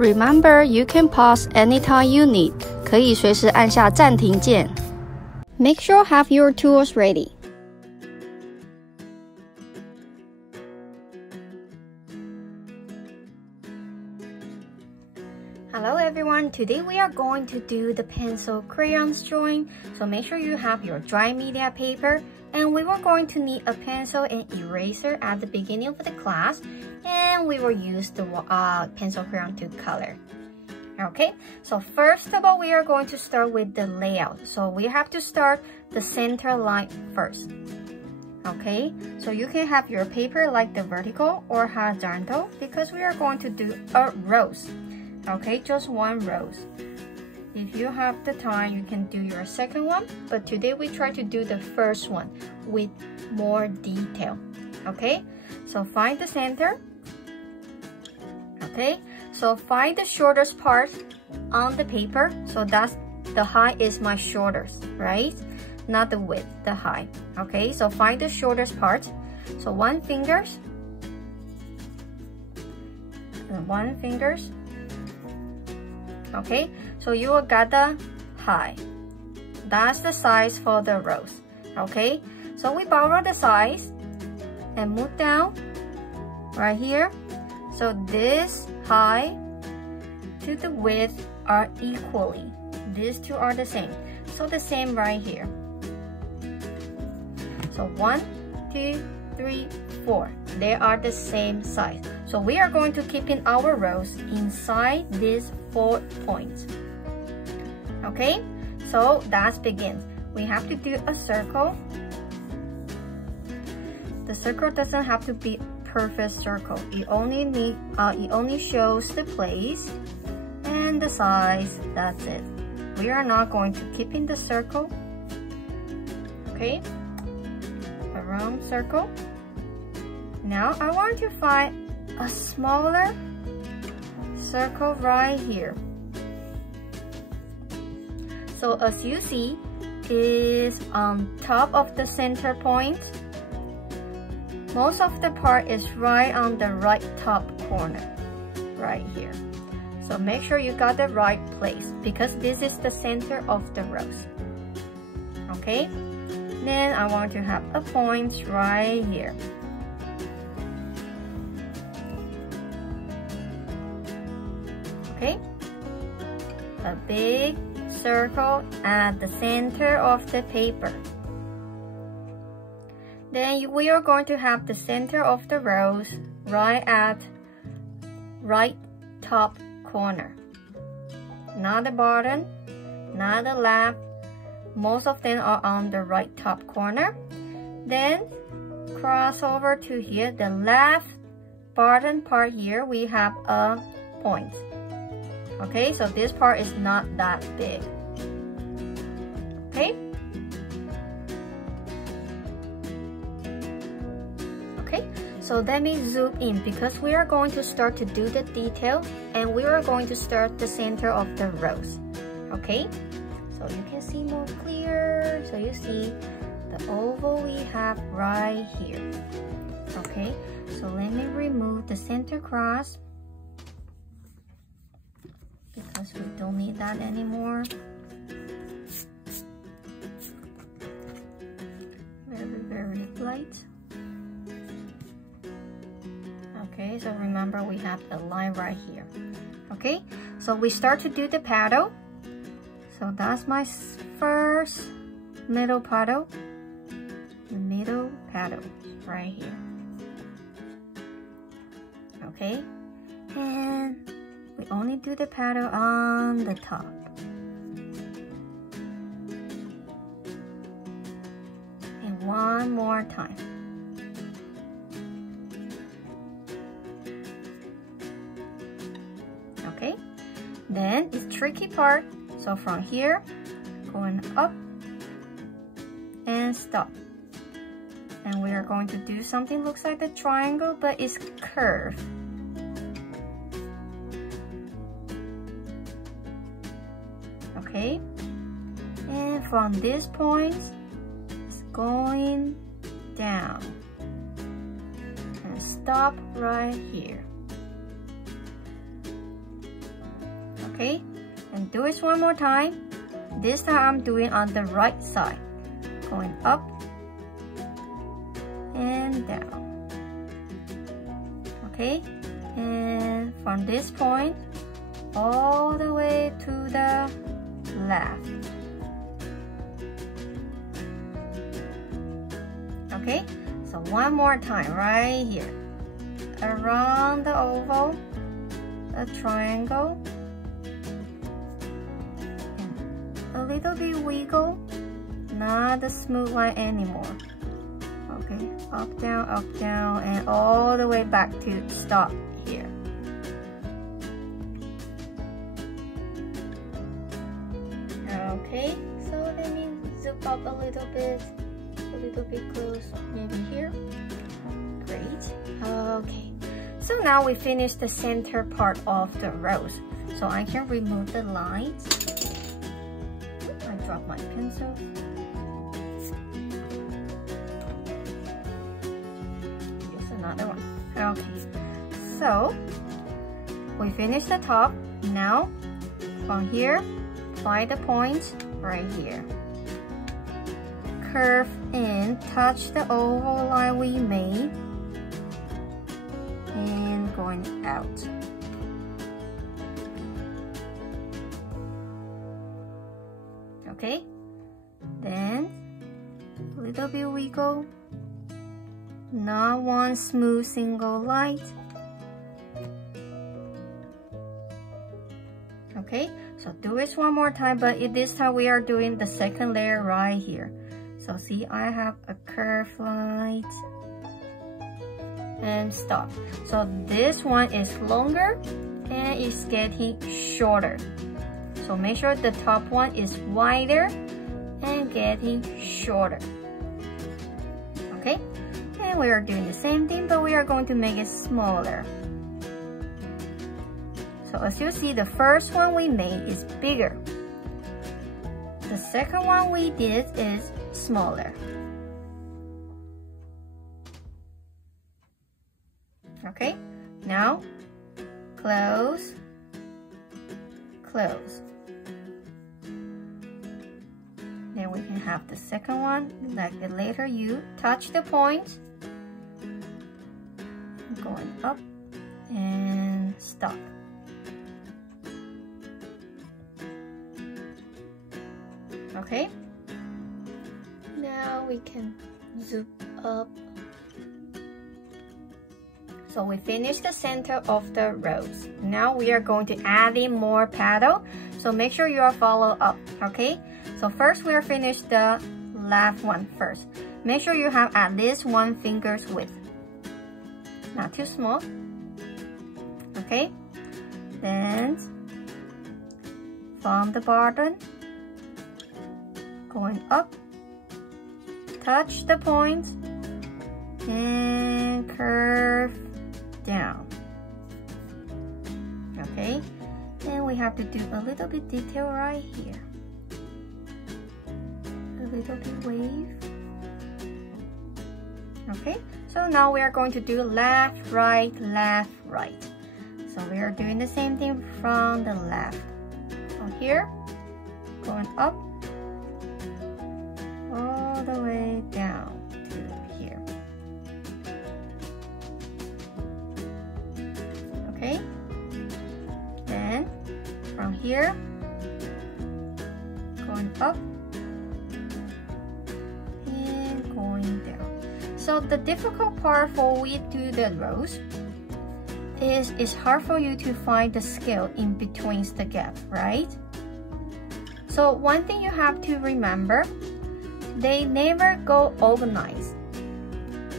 Remember, you can pause anytime you need. 可以随时按下暂停键。Make sure have your tools ready. Hello everyone, today we are going to do the pencil crayons drawing, so make sure you have your dry media paper, and we were going to need a pencil and eraser at the beginning of the class, and we will use the pencil crayon to color. Okay, so first of all, we are going to start with the layout, so we have to start the center line first. Okay, so you can have your paper like the vertical or horizontal because we are going to do a rows. Okay, just one rows. If you have the time, you can do your second one, but today we try to do the first one with more detail. Okay, so find the center. Okay, so find the shortest part on the paper. So that's the height is my shortest, right? Not the width, the height. Okay, so find the shortest part. So one fingers and one fingers. Okay, so you will get the height. That's the size for the rows. Okay, so we borrow the size and move down right here. So this height to the width are equally. These two are the same. So the same right here. So 1, 2, 3, 4. They are the same size. So we are going to keep in our rows inside these 4 points. Okay, so that's begins. We have to do a circle. The circle doesn't have to be perfect circle. It only shows the place and the size. That's it. We are not going to keep in the circle. Okay, a round circle. Now I want to find a smaller circle right here. So as you see, is on top of the center point. Most of the part is right on the right top corner, right here. So make sure you got the right place because this is the center of the rows. Okay, then I want to have a point right here. Okay, a big circle at the center of the paper. Then we are going to have the center of the rows right at right top corner. Not the bottom, not the left. Most of them are on the right top corner. Then cross over to here, the left bottom part here, we have a point. Okay, so this part is not that big. Okay? Okay, so let me zoom in because we are going to start to do the detail and we are going to start the center of the rows. Okay, so you can see more clear. So you see the oval we have right here. Okay, so let me remove the center cross because we don't need that anymore. Very light. Okay, so remember we have the line right here. Okay, so we start to do the paddle. So that's my first middle paddle. The middle paddle right here. Okay, and we only do the paddle on the top. And one more time. Okay, then it's tricky part. So from here, going up and stop. And we are going to do something looks like the triangle, but it's curved. Okay, and from this point, it's going down and stop right here. Okay, and do it one more time. This time I'm doing on the right side, going up and down. Okay, and from this point all the way to the left. Okay, so one more time right here, around the oval, a triangle, a little bit wiggle, not the smooth line anymore. Okay, up, down, and all the way back to stop here. Okay, so let me zoom up a little bit close, maybe here. Great. Okay, so now we finished the center part of the rose. So I can remove the lines. I drop my pencil. Use another one. Okay, so we finished the top. Now from here, apply the points right here. Curve in, touch the oval line we made, and going out. Okay, then a little bit wiggle, not one smooth single line. Okay, so do it one more time, but this time we are doing the second layer right here. So see, I have a curved line and stop. So this one is longer and it's getting shorter. So make sure the top one is wider and getting shorter. Okay, and we are doing the same thing, but we are going to make it smaller. So as you see, the first one we made is bigger. The second one we did is smaller. Okay, now close, close. Then we can have the second one, like the letter U. Touch the point, going up and stop. Okay, now we can zoom up. So we finished the center of the rose. Now we are going to add in more petal. So make sure you are follow up, okay? So first we are finished the left one first. Make sure you have at least 1 finger's width. Not too small. Okay? Then from the bottom, going up, touch the point, and curve down. Okay, and we have to do a little bit detail right here. A little bit wave. Okay, so now we are going to do left, right, left, right. So we are doing the same thing from the left. From here, going up, all the way down to here. Okay, then from here, going up and going down. So the difficult part for we do the rose is it's hard for you to find the scale in between the gap, right? So one thing you have to remember, they never go organized.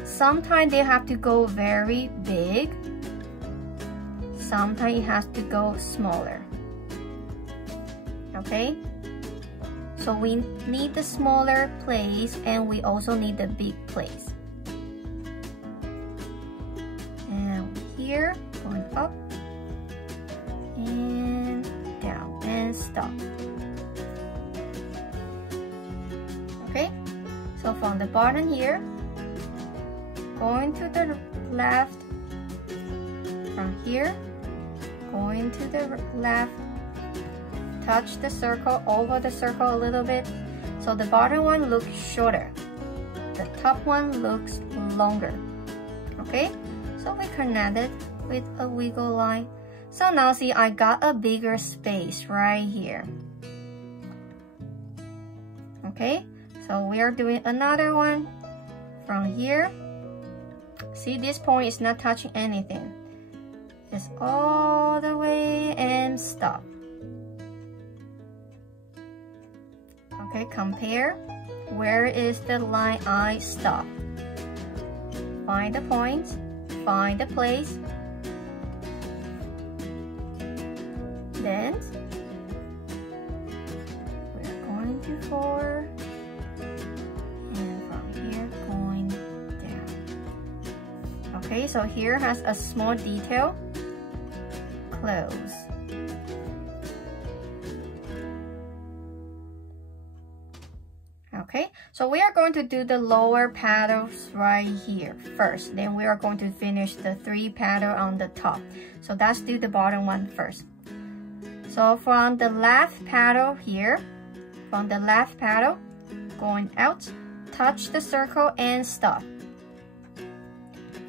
Sometimes they have to go very big. Sometimes it has to go smaller. Okay? So we need the smaller place and we also need the big place. And here, going up and down and stop. Okay, so from the bottom here, going to the left, from here, going to the left, touch the circle, over the circle a little bit. So the bottom one looks shorter. The top one looks longer. Okay, so we connect it with a wiggle line. So now see, I got a bigger space right here. Okay, so we are doing another one from here. See, this point is not touching anything. It's all the way and stop. Okay, compare. Where is the line I stop? Find the point, find the place. Then we're going to 4, and from here going down. Okay, so here has a small detail. Close. Okay, so we are going to do the lower petals right here first. Then we are going to finish the 3 petals on the top. So let's do the bottom one first. So from the left petal here, from the left petal, going out, touch the circle and stop.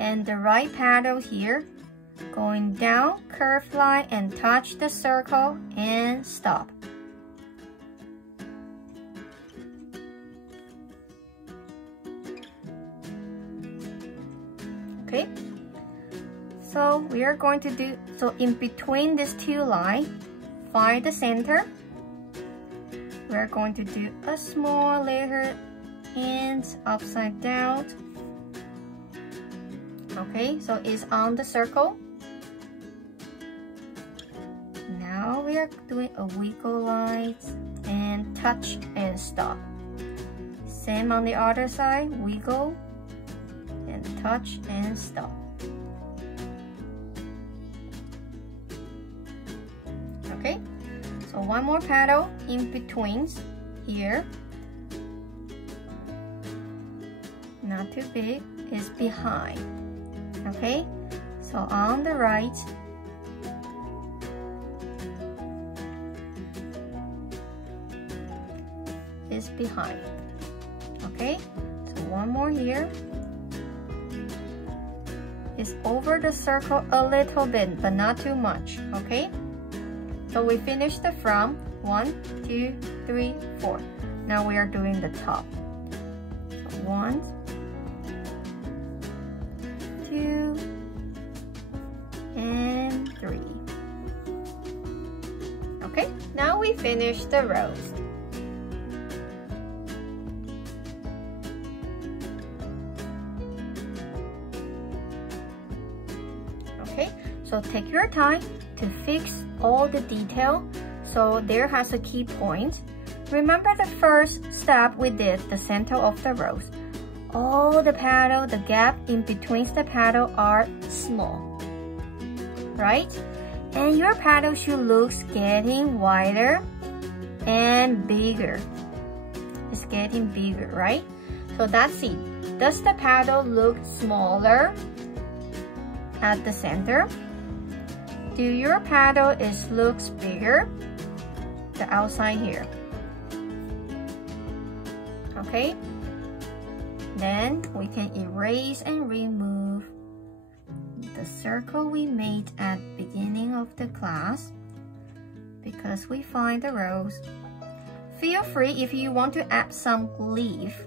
And the right petal here, going down, curved line and touch the circle and stop. Okay, so we are going to do, so in between these 2 lines, find the center. We are going to do a small letter and upside down. Okay, so it's on the circle. Now we are doing a wiggle line and touch and stop. Same on the other side, wiggle and touch and stop. Okay, so one more petal in between here. Not too big, it's behind. Okay, so on the right, is behind. Okay, so one more here. Is over the circle a little bit, but not too much. Okay, so we finished the front. 1, 2, 3, 4. Now we are doing the top. So 1, 2, and 3. Okay, now we finish the rows. Okay, so take your time to fix all the detail. So there has a key point. Remember the first step we did, the center of the rose. All the petal, the gap in between the petal are small, right? And your petal should look getting wider and bigger. It's getting bigger, right? So that's it. Does the petal look smaller at the center? Do your petal looks bigger? The outside here. Okay? Then we can erase and remove the circle we made at beginning of the class because we find the rose. Feel free if you want to add some leaf.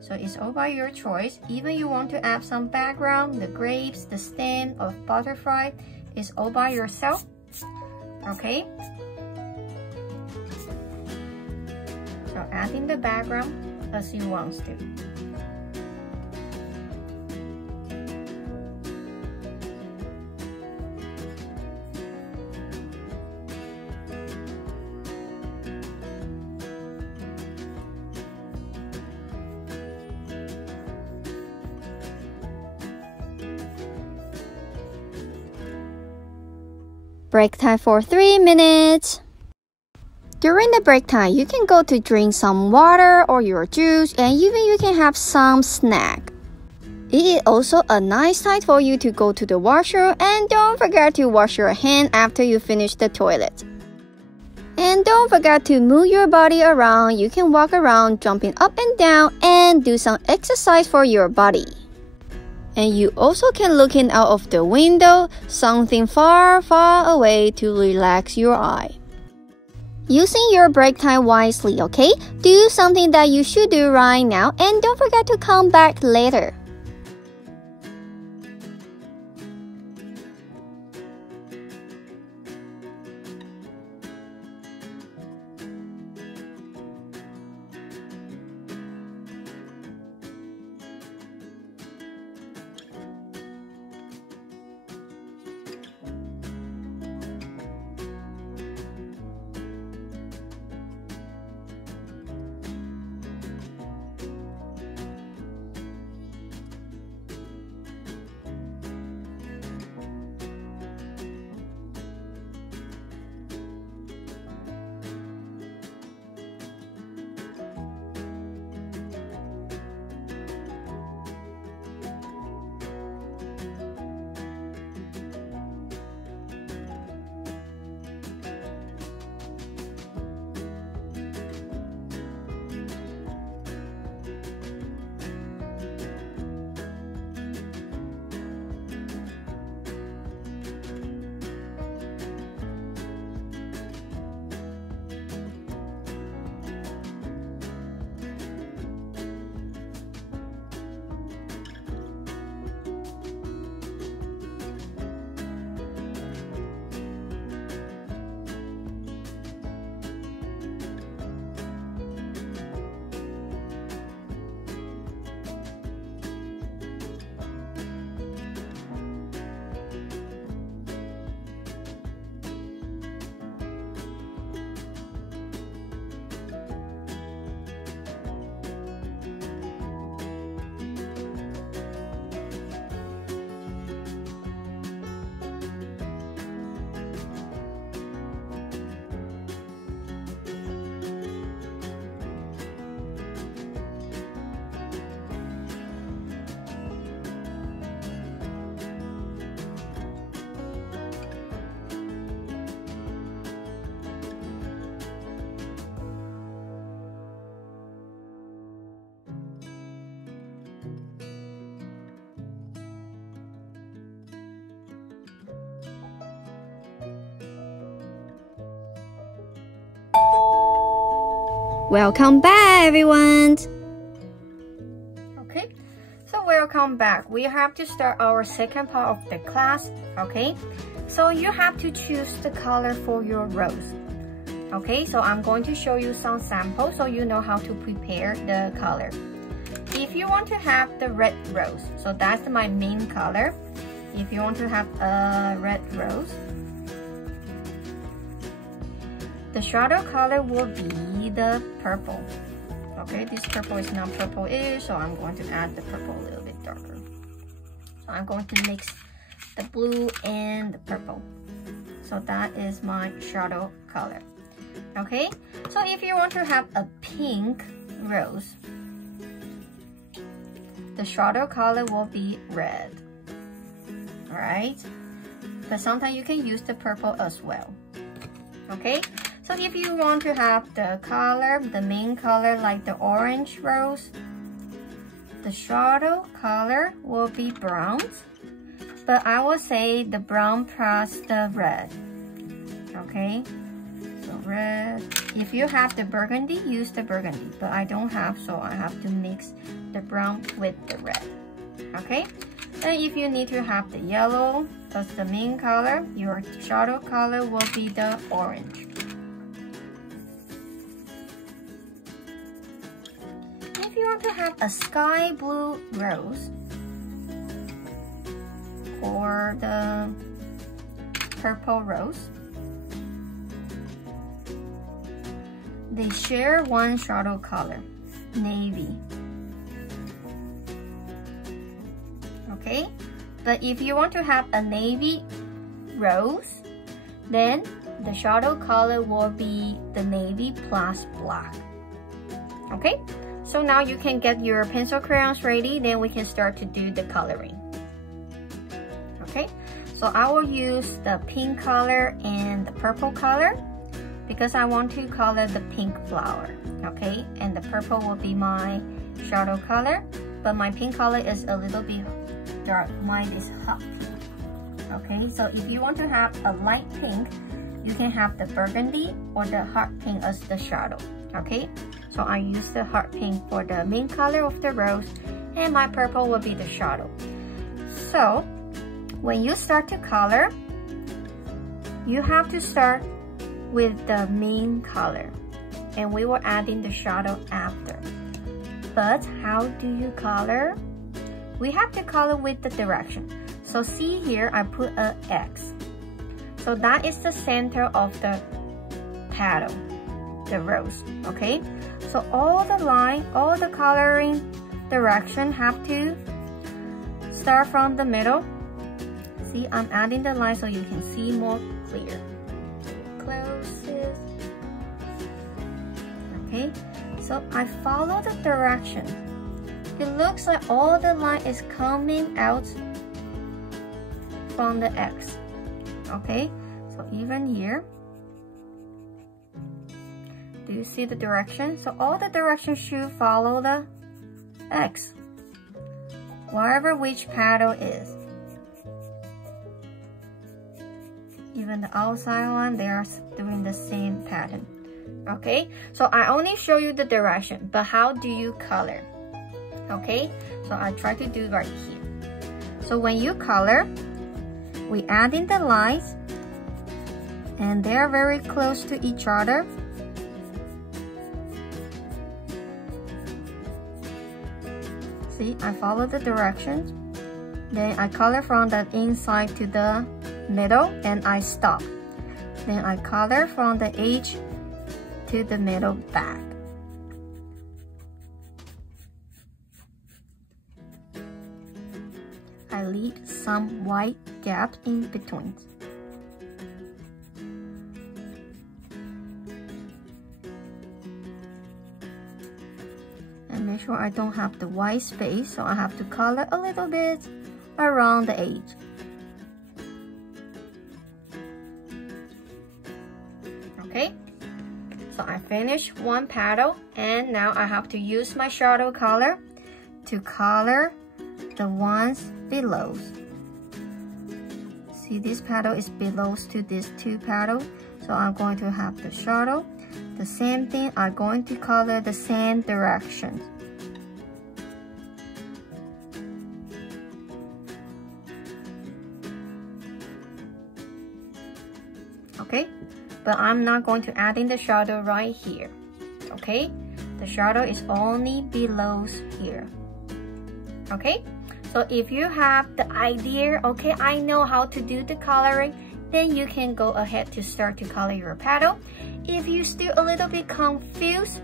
So it's all by your choice. Even you want to add some background, the grapes, the stem of butterfly, it's all by yourself. Okay? So adding the background as you want to. Break time for 3 minutes. During the break time, you can go to drink some water or your juice, and even you can have some snack. It is also a nice time for you to go to the washroom, and don't forget to wash your hand after you finish the toilet. And don't forget to move your body around. You can walk around, jumping up and down, and do some exercise for your body. And you also can look in out of the window, something far, far away to relax your eye. Using your break time wisely, okay? Do something that you should do right now, and don't forget to come back later. Welcome back, everyone! Okay, so welcome back. We have to start our second part of the class, okay? So you have to choose the color for your rose. Okay, so I'm going to show you some samples so you know how to prepare the color. If you want to have the red rose, so that's my main color. If you want to have a red rose, the shadow color will be the purple. Okay, this purple is not purple-ish, so I'm going to add the purple a little bit darker. So I'm going to mix the blue and the purple. So that is my shadow color. Okay, so if you want to have a pink rose, the shadow color will be red. Alright, but sometimes you can use the purple as well. Okay, so if you want to have the color, the main color like the orange rose, the shadow color will be brown, but I will say the brown plus the red. Okay, so red. If you have the burgundy, use the burgundy, but I don't have, so I have to mix the brown with the red. Okay, and if you need to have the yellow, that's the main color, your shadow color will be the orange. If you want to have a sky blue rose or the purple rose, they share one shadow color, navy. Okay, but if you want to have a navy rose, then the shadow color will be the navy plus black. Okay, so now you can get your pencil crayons ready, then we can start to do the coloring. Okay, so I will use the pink color and the purple color. because I want to color the pink flower, okay? And the purple will be my shadow color, but my pink color is a little bit dark. Mine is hot pink, okay? So if you want to have a light pink, you can have the burgundy or the hot pink as the shadow, okay? So I use the hot pink for the main color of the rose, and my purple will be the shadow. So when you start to color, you have to start with the main color, and we will add in the shadow after. But how do you color? We have to color with the direction. So see here, I put a X. So that is the center of the petal, the rose, okay? So all the line, all the coloring direction have to start from the middle. See, I'm adding the line so you can see more clear. Close it. Okay, so I follow the direction. It looks like all the line is coming out from the X. Okay, so even here, do you see the direction? So all the direction should follow the X, wherever which petal is. Even the outside one, they are doing the same pattern. Okay, so I only show you the direction, but how do you color? Okay, so I try to do right here. So when you color, we add in the lines, and they are very close to each other. See, I follow the directions. Then I color from the inside to the middle, and I stop. Then I color from the edge to the middle back. I leave some white gaps in between. And make sure I don't have the white space, so I have to color a little bit around the edge. Okay, so I finished one petal, and now I have to use my shadow color to color the ones below. See, this petal is below to these two petals, so I'm going to have the shadow. The same thing, I'm going to color the same direction. Okay, but I'm not going to add in the shadow right here. Okay, the shadow is only below here. Okay, so if you have the idea, okay, I know how to do the coloring, then you can go ahead to start to color your petal. If you're still a little bit confused,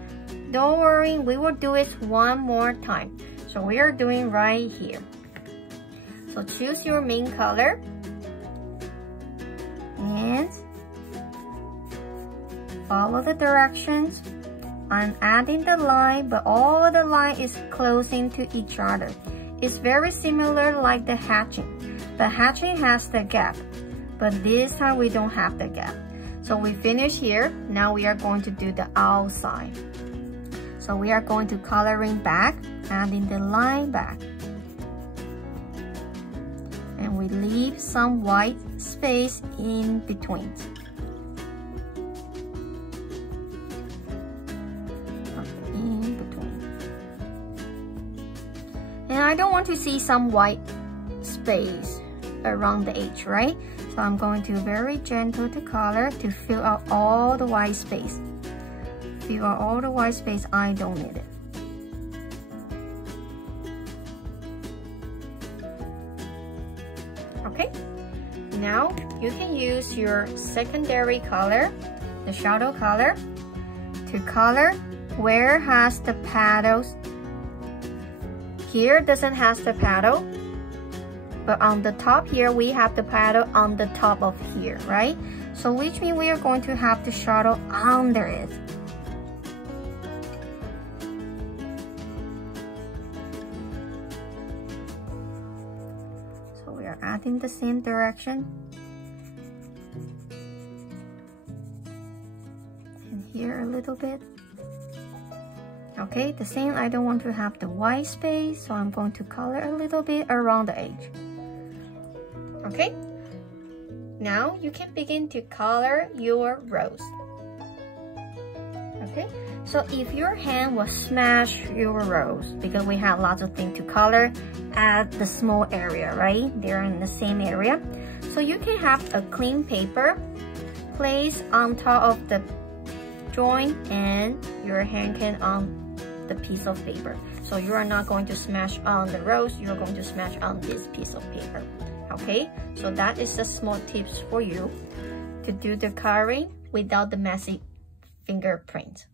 don't worry, we will do it one more time. So we are doing right here. So choose your main color, and follow the directions. I'm adding the line, but all the line is closing to each other. It's very similar like the hatching, but hatching has the gap, but this time we don't have the gap. So we finish here. Now we are going to do the outside. So we are going to coloring back, adding the line back, and we leave some white space in between. And I don't want to see some white space around the edge, right? So I'm going to very gentle to color to fill out all the white space. Fill out all the white space, I don't need it. Okay, now you can use your secondary color, the shadow color, to color where has the petals. Here doesn't have the petal, but on the top here we have the petal on the top of here, right? So which means we are going to have the shadow under it. So we are adding the same direction. here a little bit. Okay, the same, I don't want to have the white space, so I'm going to color a little bit around the edge. Okay, now you can begin to color your rose. Okay, so if your hand will smash your rose, because we have lots of things to color at the small area, right? They're in the same area. So you can have a clean paper, place on top of the drawing, and your hand can on the piece of paper. So you are not going to smash on the rose, you're going to smash on this piece of paper. Okay, so that is the small tips for you to do the coloring without the messy fingerprint.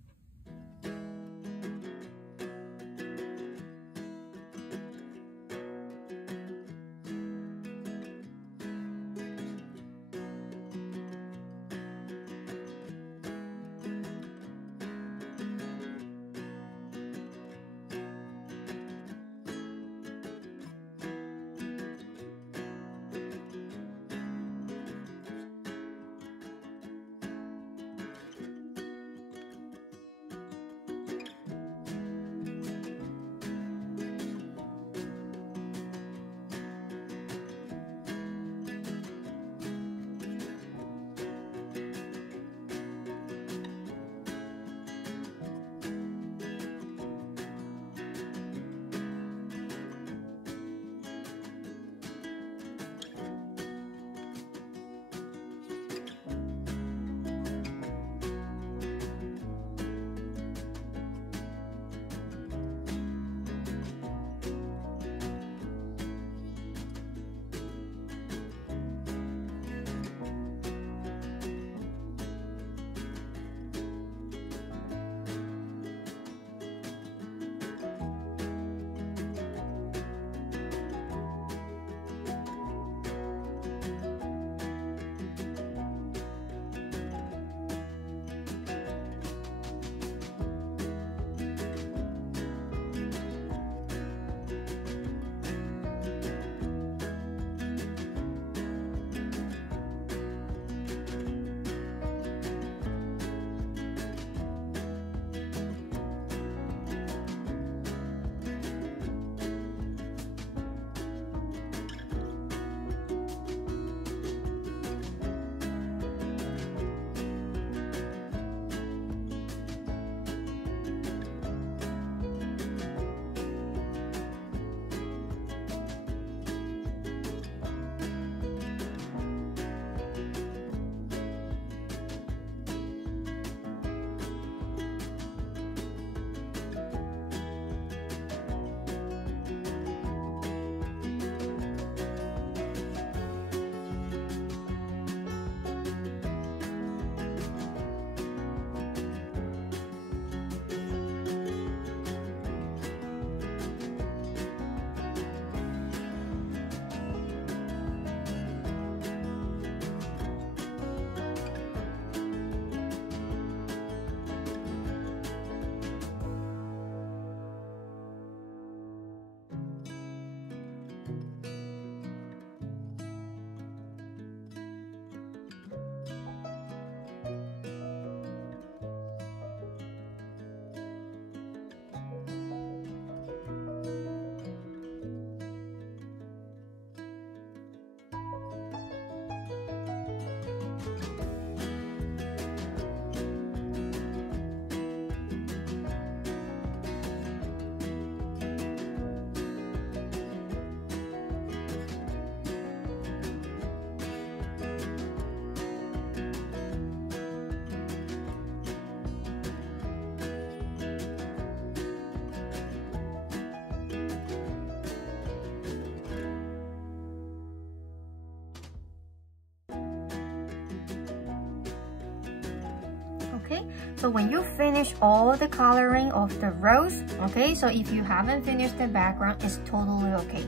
Okay, so when you finish all the coloring of the rose, okay, so if you haven't finished the background, it's totally okay.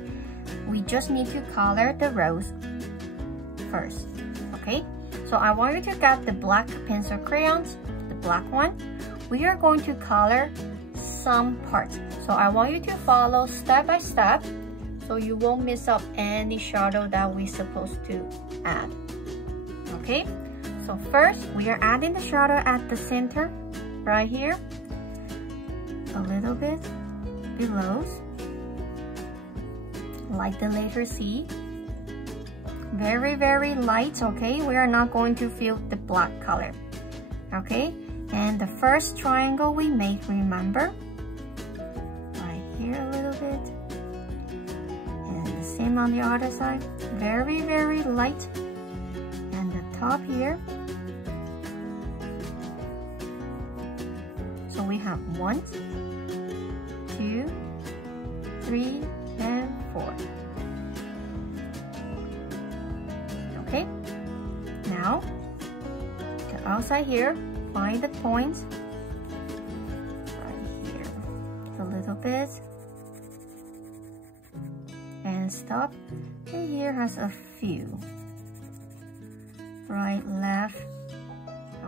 We just need to color the rose first. Okay, so I want you to get the black pencil crayons, the black one. We are going to color some parts, so I want you to follow step by step so you won't miss up any shadow that we're supposed to add. Okay, So first, we are adding the shadow at the center, right here, a little bit below, like the letter C. Very, very light, okay? We are not going to fill the black color, okay? And the first triangle we make, remember? Right here a little bit. And the same on the other side. Very, very light. And the top here. So we have 1, 2, 3, and 4. Okay, now the outside here, find the points right here, a little bit, and stop. And here has a few, right, left.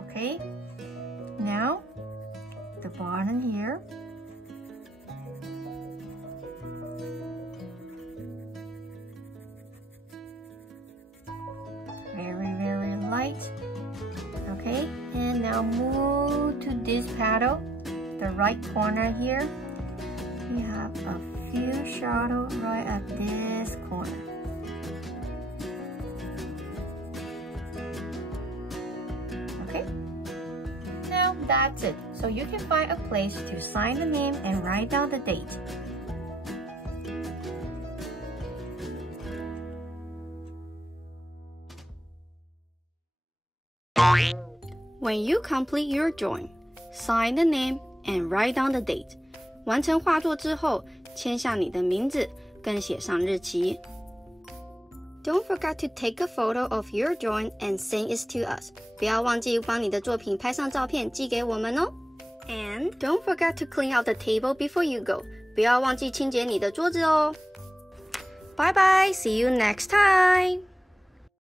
Okay, now the bottom here. Very, very light. Okay, and now move to this paddle, the right corner here. We have a few shadows right at this corner. Okay, now that's it. So you can find a place to sign the name and write down the date. When you complete your drawing, sign the name and write down the date. 完成画作之后，签下你的名字，更写上日期。Don't forget to take a photo of your drawing and send it to us. 不要忘记帮你的作品拍上照片寄给我们哦。And don't forget to clean out the table before you go. 不要忘记清洁你的桌子哦。Bye bye, see you next time.